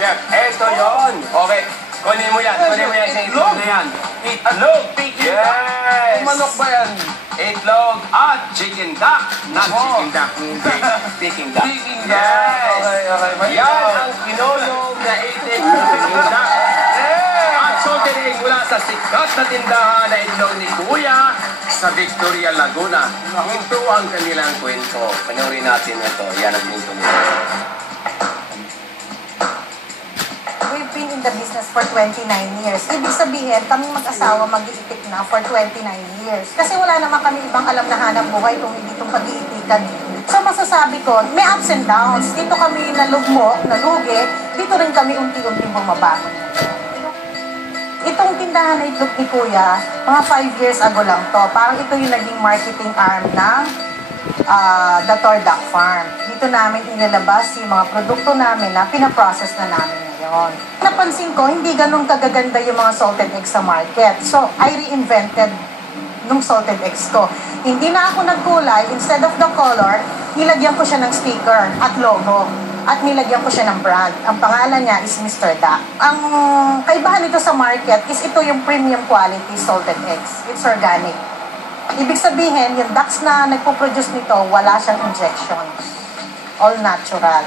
Chef, eto yun. Okay, kunin mo yan sa itlog na yan. Itlog! Yes! Manok ba yan? Itlog at chicken duck. Not chicken duck, Peking duck. Peking duck. Yes! Okay. Yan ang kinulong na itik ng Peking duck. At salted egg mula sa sikat na tindahan na itlog ni Kuya sa Victoria, Laguna. Ito ang kanilang kwento. Panoorin natin ito. Yan ang kwento nila. We've been in the business for 29 years. Ibig sabihin, kami mag-asawa mag-iitik na for 29 years. Kasi wala naman kami ibang alam na hanap buhay kung hindi itong pag-iitikan. So masasabi ko, may ups and downs. Dito kami nalugmok, nalugi. Dito rin kami unti-unting bumabangon. Itong tindahan na itlog ni Kuya, mga 5 years ago lang to. Parang ito yung naging marketing arm ng The Tordak Farm. Dito namin inilabas yung mga produkto namin na pinaprocess na namin ngayon. Napansin ko, hindi ganun kagaganda yung mga salted eggs sa market. So, I reinvented nung salted eggs ko. Hindi na ako nagkulay. Instead of the color, nilagyan ko siya ng sticker at logo. At nilagyan ko siya ng brand. Ang pangalan niya is Mr. Duck. Ang kaibahan nito sa market is ito yung premium quality salted eggs. It's organic. Ibig sabihin, yung ducks na nagpo-produce nito, wala siyang injections. All natural.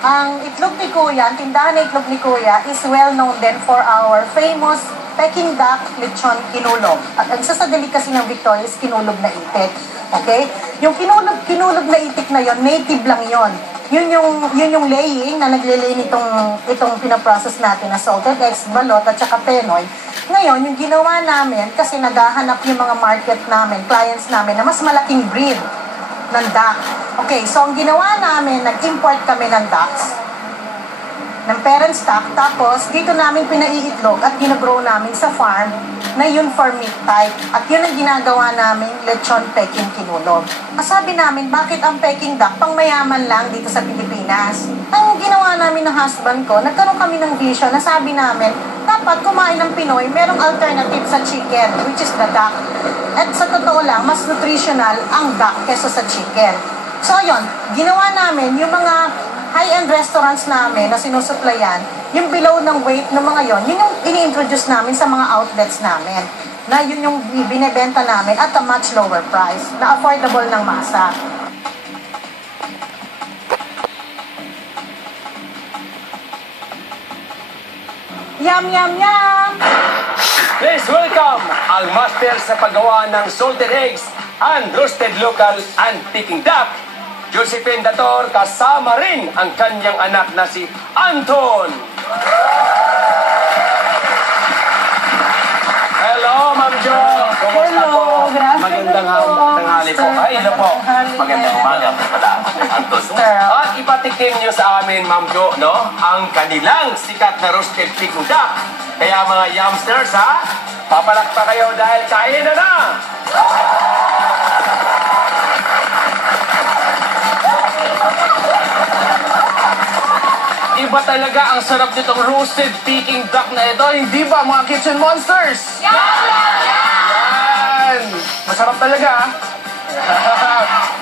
Ang itlog ni Kuya, ang tindahan na itlog ni Kuya is well known din for our famous Peking duck lechon kinulog. At ang isa sa delicacy ng Victoria is kinulog na itik. Okay? Yung kinulog na itik na yon, native lang yon. Yun yung laying na nagle-lay itong pinaprocess natin na salted eggs, balot at saka penoy. Ngayon, yung ginawa namin, kasi naghahanap yung mga market namin, clients namin, na mas malaking breed ng duck. Okay, so ang ginawa namin, nag-import kami ng ducks, ng parent stock, tapos dito namin pinaiitlog at ginagrow namin sa farm na yun for meat type. At yun ang ginagawa namin, lechon Peking kinulog. Sabi namin, bakit ang Peking duck pang mayaman lang dito sa Pilipinas? Ang ginawa namin ng husband ko, nagkaroon kami ng vision na sabi namin, dapat kumain ng Pinoy, merong alternative sa chicken, which is the duck. At sa totoo lang, mas nutritional ang duck kesa sa chicken. So yun, ginawa namin yung mga high-end restaurants namin na sinusuplayan, yung below ng weight ng mga yon, yun yung ini-introduce namin sa mga outlets namin. Na yun yung binibenta namin at a much lower price, na affordable ng masa. Yum, yum, yum! Please welcome ang master sa paggawa ng salted eggs and roasted local and Peking duck, Josephine Dator, kasama rin ang kanyang anak na si Anton. Hello, Ma'am Jo. Kumusta po? Magandang tanghali po. Ay, ito po. Magandang umaga po pala, Anton. At ipatikim nyo sa amin, Ma'am Jo, no? Ang kanilang sikat na roasted Peking duck. Kaya mga yumsters, ha? Papalakpa kayo dahil kain na! Iba talaga ang sarap nitong roasted Peking duck na ito. Hindi ba, mga kitchen monsters? Yan! Masarap talaga,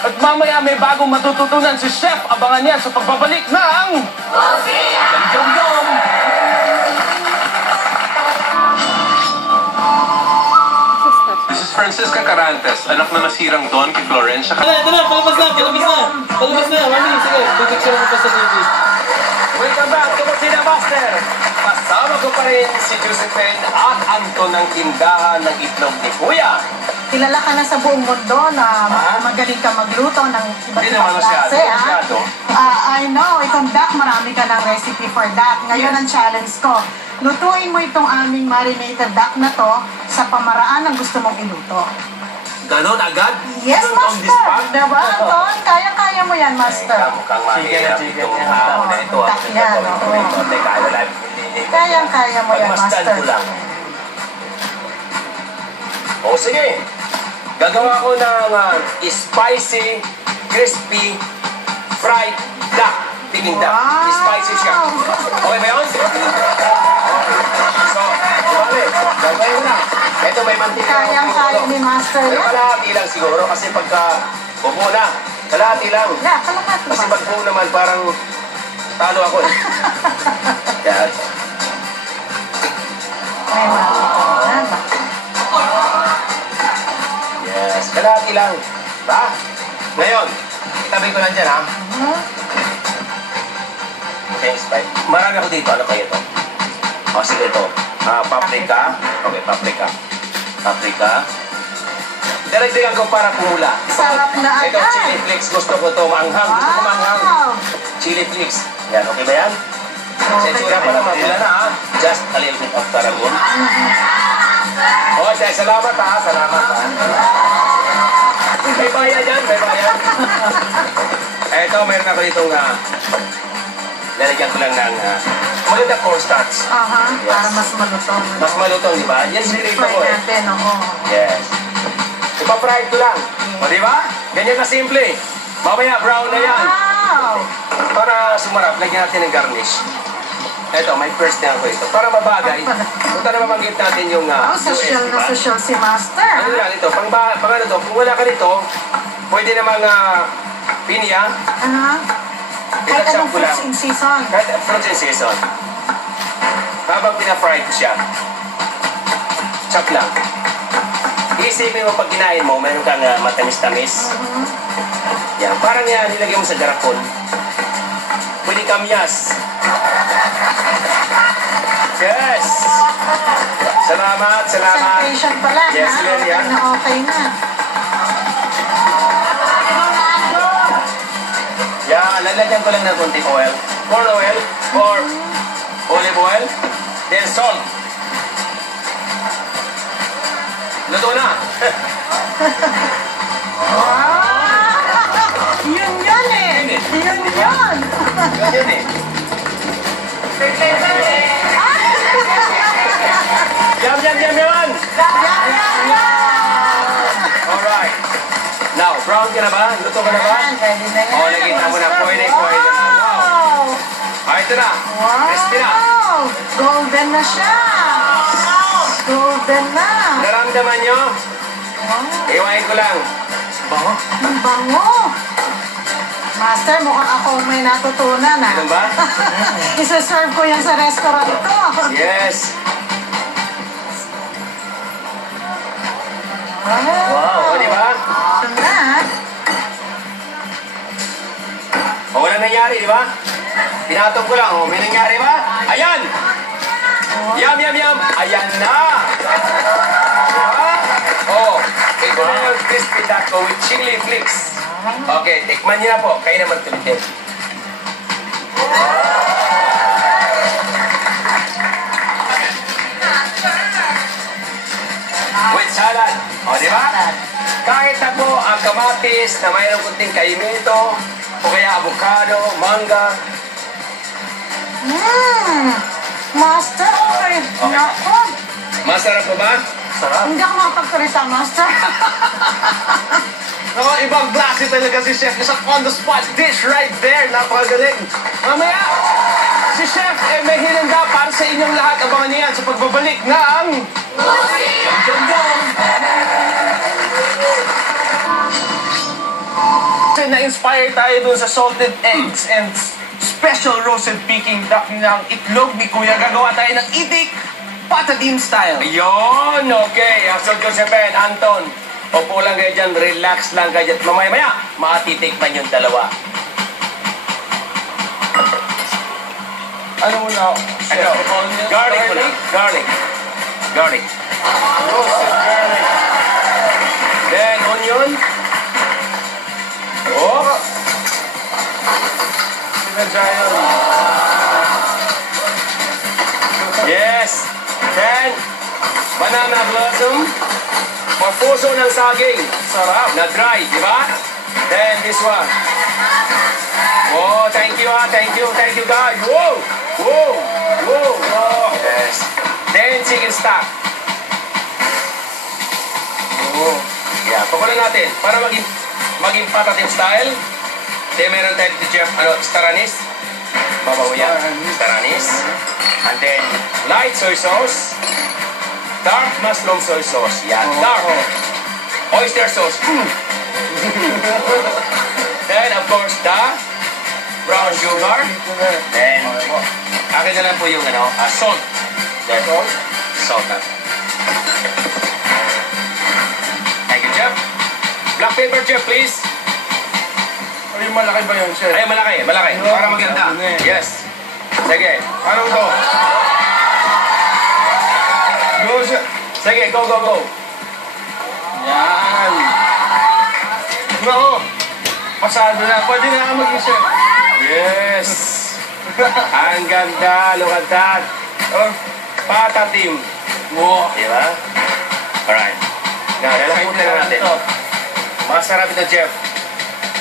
At mamaya may bagong matututunan si Chef. Abangan niya sa pagbabalik ng... Yum! This is Francisca Carantes, anak na nasirang Don kay Florencia. Ito na, palabas na. Mami, sige, picture mo pa sa TV. Welcome back to Kusina Master! Kasama ko pa rin si Josephine at Anton ng tindahan ng itlog ni Kuya. Kilala ka na sa buong mundo na magaling ka magluto ng iba't Hindi ibang naman masyado. klase. I know, itong duck, marami ka ng recipe for that. Ngayon ang challenge ko, lutuin mo itong aming marinated duck na to sa pamaraan ng gusto mong iluto. Ganon agad? Yes, Ganon on the spot? Master! Diba, Anton? Kaya-kaya mo yan, Master. Mukhang mahirap itong tao na ito. Duck yan, oo. Kaya-kaya mo yan, Pagmasdan Master. ko lang. O sige, gagawa ko ng spicy, crispy, fried duck. Peking duck. Wow! Spicy siya. Okay ba yun? So, bale, gagawin ko na. Ito may mantika. Kayang-kaya ni Master Pero yan. kalahati lang siguro kasi pagka buo na, kalahati lang. Yeah, kalahati, Kasi Master. pag buo naman parang talo ako. konti lang. Ba? Ngayon, itabi ko lang dyan, ha? Thanks, bye. Marami ako dito. Ano kayo ito? O, sige ito. Paprika. Okay, paprika. Paprika. Daragdagan ko para pumula. Sarap na Ito, agad. chili flakes. Gusto ko ito maanghang. Gusto ko maanghang. Wow! Chili flakes. Yan, okay ba yan? Sensura pa lang, mapula na, ha? Just a little bit of tarragon. Okay, salamat, ha? Salamat, ha? May bayad yan, may bayad. Ito, mayroon ako ditong, lalagyan ko lang ng, maganda cornstarch. Aha, Yes. para mas malutong. Mas malutong, di ba? Yan, sinirito Fry ko, eh. natin, oo. Yes. Ipa-fry ko lang. O, di ba? Ganyan ka simple. Mamaya, brown na yan. Wow! Para sumarap, lagyan natin ng garnish. Ito, may first na ako ito. Para mabagay, kung na mabanggit natin yung Oh, US, social na diba? social si Master. Ano lang ito, pang ano to, kung wala ka nito, pwede namang pinya, Aha. Kahit Ilagsak anong ko lang. fruits in season. kahit fruits in season. Habang pina-fry ko siya, chop lang. Iisipin mo pag kinain mo, meron kang matamis-tamis. Yan, parang yan, nilagay mo sa garapon. Pwede kamyas. Yes! Salamat, salamat. Concentration pala, Yes, ha? Lilia. Okay na okay na. Yan, lalagyan ko lang ng konting oil. Corn oil or olive oil. Then salt. Luto na. Yun yun eh. Yun yun. Ganyan eh. Yum, yum, yum, yum! Alright. Now, brown ka na ba? Luto ka na ba? Yan, ready na yan. Oh, nakita mo na. Pwede na. Wow. Ah, ito na. Wow. Crispy na. Golden na siya. Golden na. Naramdaman nyo? Wow. Iwain ko lang. Bango. Ang bango. Master, mukhang ako may natutunan ah. Ganun ba? Isa-serve ko yan sa restaurant ko. Yes. Wow. O, di ba? Ito na. O, walang nangyari, di ba? Pinatong ko lang. O, may nangyari ba? Ayan! Yum, yum, yum! Ayan na! Diba? Oh, ito na yung crispy taco with chili flakes. Okay, tikman niyo na po. Kayo naman tulitin. With salad. O, di ba? Kahit ako ang kamatis na mayroong kunting kaimito, o kaya avocado, mangga, Master, okay. Nako. masarap po ba? Sarap. Hindi ako makapagsalita, Master. Ako, ibang klase talaga si Chef. Isang on-the-spot dish right there. Napakagaling. Mamaya, si Chef may hinanda para sa inyong lahat. Abangan niyo yan sa pagbabalik ng... Na-inspire tayo dun sa salted eggs and special roasted Peking duck ng itlog ni Kuya. Gagawa tayo ng itik patadine style. Ayun, okay. So, Josephine, Anton, upo lang kayo dyan, relax lang kayo dyan. Mamaya-maya, matitikman yung dalawa. Ano muna? Ano? Garlic muna. Garlic. Garlic. Roasted garlic. Then, onion. Oh, Sinadya yun. yes. Then, banana blossom. Mapuso ng saging. Sarap. Na dry, di ba? Then, this one. Oh, thank you, thank you, thank you, guys. Whoa! Whoa! Whoa! Whoa! Yes. Then, chicken stock. Oh. Yeah, pakulan natin. Para maging patatim style. Then, meron tayo dito, Chef, staranis. Babaw yan. Staranis. And then, light soy sauce. Dark mushroom soy sauce. Yan, dark. Oyster sauce. Then, of course, the brown sugar. Then, akin na lang po yung salt. Then, salt na. Thank you, Chef. Black pepper, chef, please. Ay, malaki ba yun, chef? Ay, malaki. Para maganda. Yes. Sige. Ano to? Go, chef. Sige, go. Yan. Nako. Pasado na. Pwede na ako maging chef. Yes. Ang ganda. Look at that. Oh, Patatim. wow. Diba? Alright. Lalamutin na natin. Masarap ito, chef.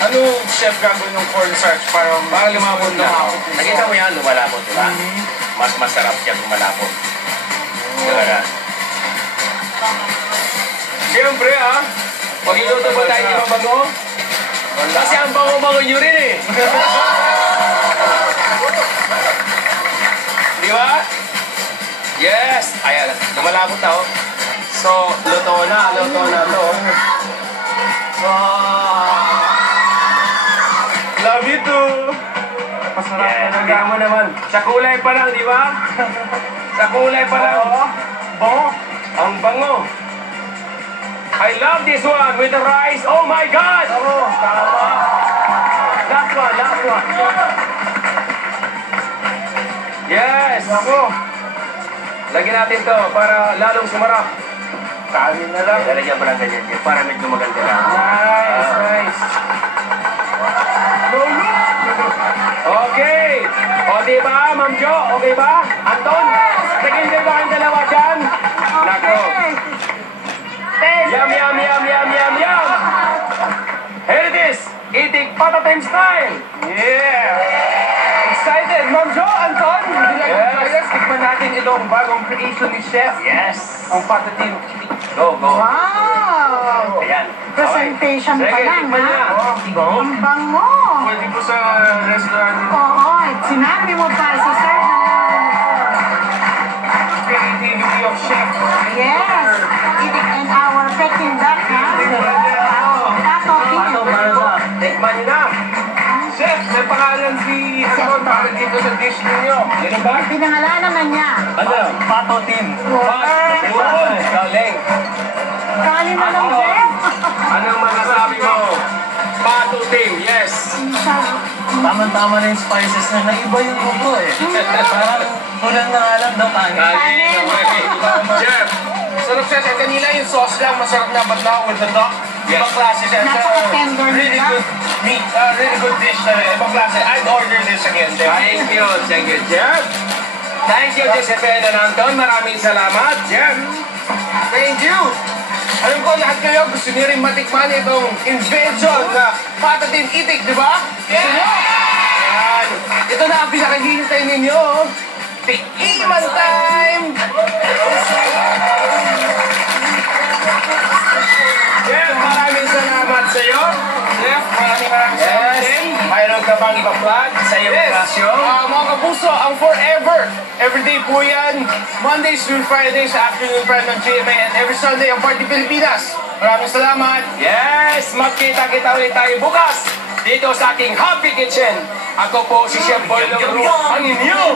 Ano, chef, gagawin ng cornstarch para Lumapot na. Nakita mo yan, lumalapot, diba? Mas masarap siya lumalapot. Diba? Siyempre, pag-iluto ba tayo di mabango? Kasi ang bango-bango nyo rin eh. Di ba? Yes! Ayan, lumalapot na oh. So, luto na to. Love you too. Masarap Yes, talaga. tingnan mo naman. Sa kulay pa lang, di ba? Sa kulay pa lang. Bango. Ang bango. I love this one with the rice. Oh my God! Tama. Last one. Yes! Ako. Lagyan natin to para lalong sumarap. Kanin na lang. Lalagyan pa ng ganyan yan para medyo maganda lang. Nice. Okay! O diba, Ma'am Jo? Okay ba? Anton? Tingin din ba kayong dalawa dyan? Nako. Yum! Here it is! Eating patatim style! Yeah. Excited, Ma'am Jo, Anton. Yes. Tikman natin itong bagong creation ni Chef. Yes! Ang patatim. Go! Wow! Ayan. Presentation pa Sige, lang, tikman niya. ha? Go! Ang bango! Pwede po sa restaurant nito. Oo, sinabi mo pa, sister. Creativity of Chef. Yes! And our Peking duck, ha? Tato, Tikman niyo na! Chef, may pangalan si Anton para dito sa dish ninyo. Ganun ba? Pinangalanan na niya. Ano? Pato Team. Wow! Galing! Kanin na lang, Jeff. Anong masasabi mo? Pato team, yes! Tama-tama na yung spices na naiba yung luto eh. Parang kulang na alam daw kanin. Kanin! Jeff! Sarap siya. Kanila yung sauce lang, masarap na batlaw with the duck. Yes. Ibang klase siya. Napaka-tender Really nila. good meat. Really good dish na rin. Ibang klase. I'd order this again. Thank you, Jeff! Thank you, Josephine and Anton. Maraming salamat, Jeff! Thank you! Alam ko lahat kayo gusto niyo rin matikman itong invention na patatim itik, di ba? Gusto niyo? Ayan. Ito na ang pinakahihintay ninyo. Tikiman time! Jeff, maraming salamat sa iyo. Chef, maraming salamat din. Mayroon ka bang ipa-plug sa iyong klasyo? Mga kapuso, ang Forever. Everyday po yan. Mondays through Fridays sa afternoon prime ng GMA and every Sunday ang Party Pilipinas. Maraming salamat. Yes! Magkita-kita ulit tayo bukas dito sa aking Happy Kitchen. Ako po si Chef Boy Longro, ang inyong